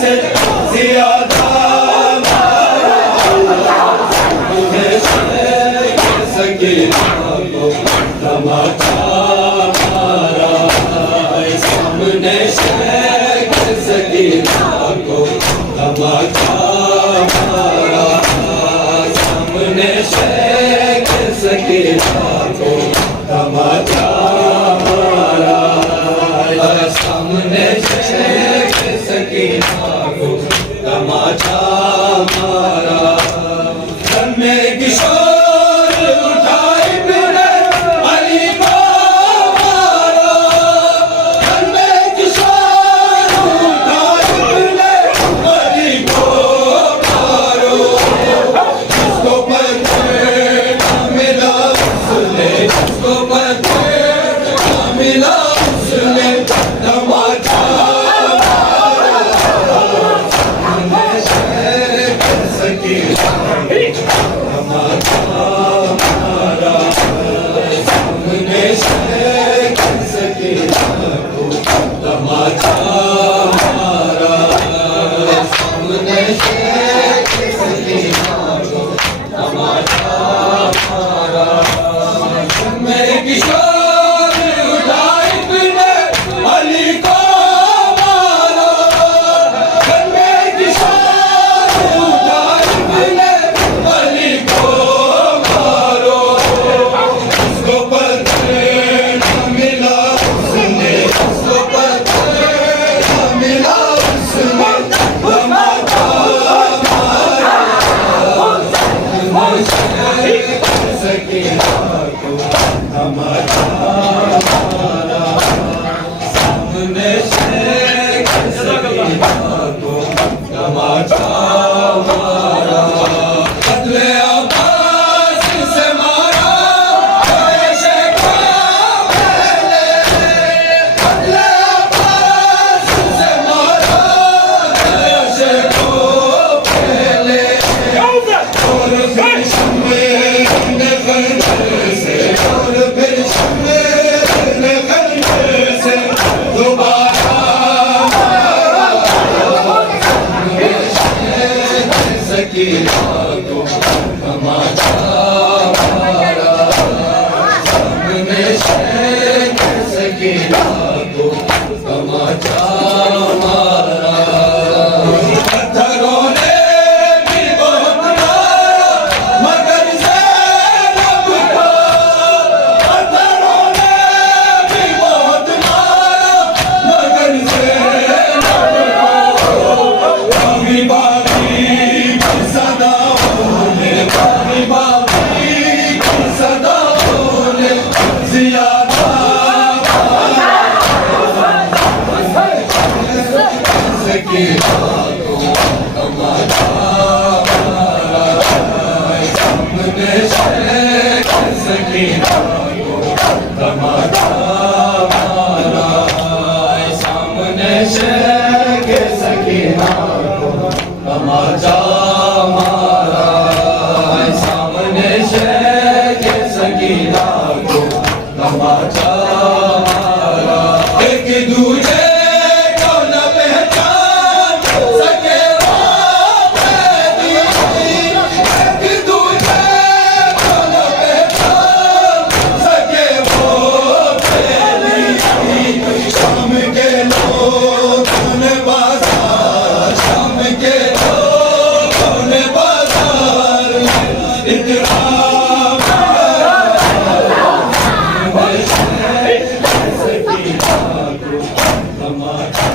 से ज्यादा सकीना को तमाचा मारा सामने शेख सकीना को तमाचा मारा सामने शेख सकीना को तमाचा मारा सामने शेख सकीना को तमाचा मारा में किशोर उठाई बिने अली को मारा घर में किशोर उठाई बिने अली को मारो जिसको पत्थर न मिला उसने जिसको पत्थर न मिला उसने तमाचा Come on.